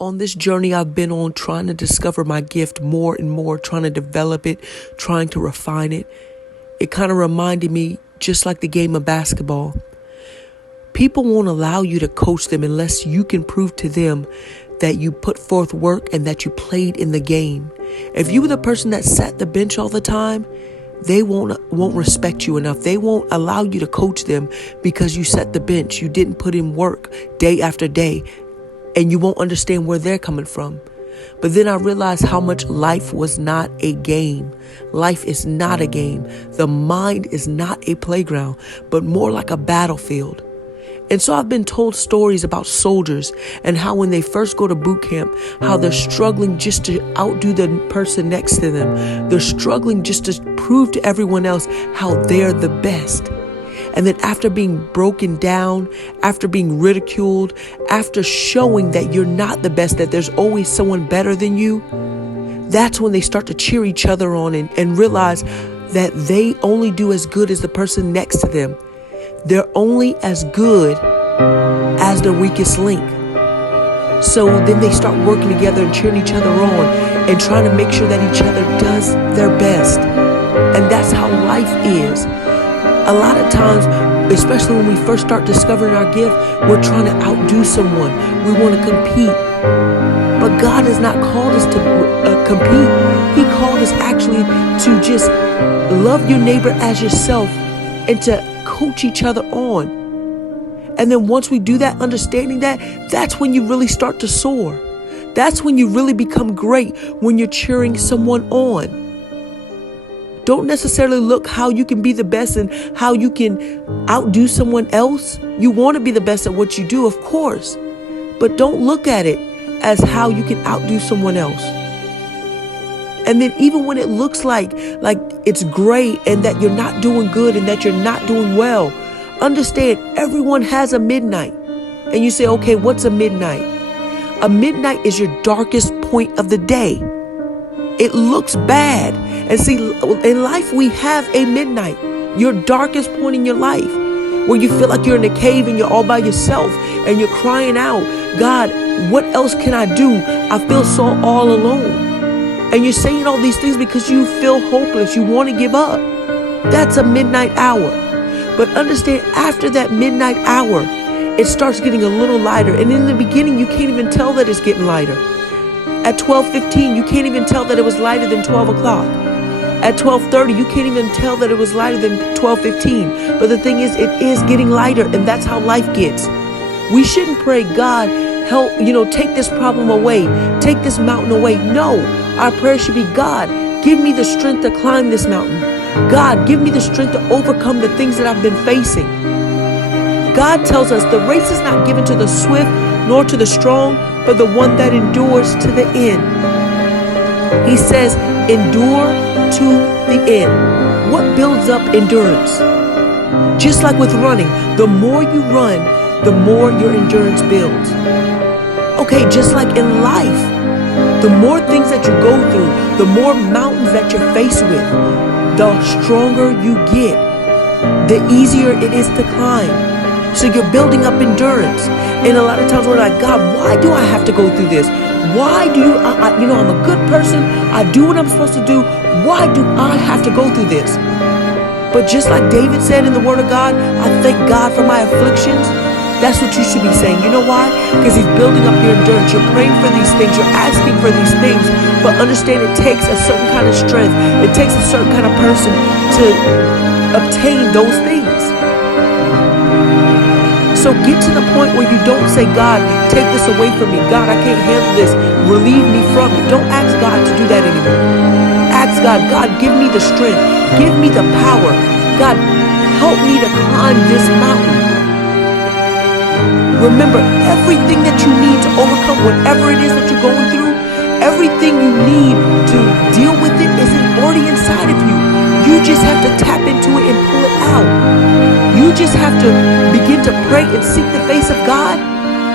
On this journey I've been on, trying to discover my gift more and more, trying to develop it, trying to refine it, it kind of reminded me, just like the game of basketball, people won't allow you to coach them unless you can prove to them that you put forth work and that you played in the game. If you were the person that sat the bench all the time, they won't respect you enough. They won't allow you to coach them because you sat the bench. You didn't put in work day after day, and you won't understand where they're coming from. But then I realized how much life was not a game. Life is not a game. The mind is not a playground, but more like a battlefield. And so I've been told stories about soldiers and how when they first go to boot camp, how they're struggling just to outdo the person next to them. They're struggling just to prove to everyone else how they're the best. And then after being broken down, after being ridiculed, after showing that you're not the best, that there's always someone better than you, that's when they start to cheer each other on and realize that they only do as good as the person next to them. They're only as good as their weakest link. So then they start working together and cheering each other on and trying to make sure that each other does their best. And that's how life is. A lot of times, especially when we first start discovering our gift, we're trying to outdo someone. We want to compete. But God has not called us to compete. He called us actually to just love your neighbor as yourself and to coach each other on. And then once we do that, understanding that, that's when you really start to soar. That's when you really become great, when you're cheering someone on. Don't necessarily look how you can be the best and how you can outdo someone else. You want to be the best at what you do, of course, but don't look at it as how you can outdo someone else. And then even when it looks like it's great and that you're not doing good and that you're not doing well, understand everyone has a midnight. And you say, okay, what's a midnight? A midnight is your darkest point of the day. It looks bad. And see, in life, we have a midnight, your darkest point in your life, where you feel like you're in a cave and you're all by yourself and you're crying out, God, what else can I do? I feel so all alone. And you're saying all these things because you feel hopeless. You want to give up. That's a midnight hour. But understand, after that midnight hour, it starts getting a little lighter. And in the beginning, you can't even tell that it's getting lighter. At 12:15, you can't even tell that it was lighter than 12 o'clock. At 12:30, you can't even tell that it was lighter than 12:15. But the thing is, it is getting lighter, and that's how life gets. We shouldn't pray, God, help, take this problem away, take this mountain away. No, our prayer should be, God, give me the strength to climb this mountain. God, give me the strength to overcome the things that I've been facing. God tells us the race is not given to the swift nor to the strong, but the one that endures to the end. He says, endure to the end. What builds up endurance? Just like with running, the more you run, the more your endurance builds. Okay, just like in life, the more things that you go through, the more mountains that you're faced with, the stronger you get, the easier it is to climb. So you're building up endurance. And a lot of times we're like, God, why do I have to go through this? Why do I'm a good person. I do what I'm supposed to do. Why do I have to go through this? But just like David said in the Word of God, I thank God for my afflictions. That's what you should be saying. You know why? Because He's building up your endurance. You're praying for these things. You're asking for these things. But understand it takes a certain kind of strength. It takes a certain kind of person to obtain those things. So get to the point where you don't say, God, take this away from me. God, I can't handle this. Relieve me from it. Don't ask God to do that anymore. Ask God, God, give me the strength. Give me the power. God, help me to climb this mountain. Remember, everything that you need to overcome whatever it is that you're going through, everything you need to deal with it is already inside of you. You just have to tap into it and pull it out. You just have to begin to pray and seek the face of God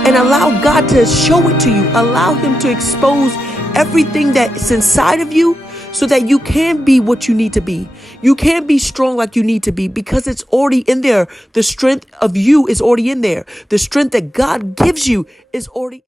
and allow God to show it to you. Allow Him to expose everything that's inside of you so that you can be what you need to be. You can be strong like you need to be because it's already in there. The strength of you is already in there. The strength that God gives you is already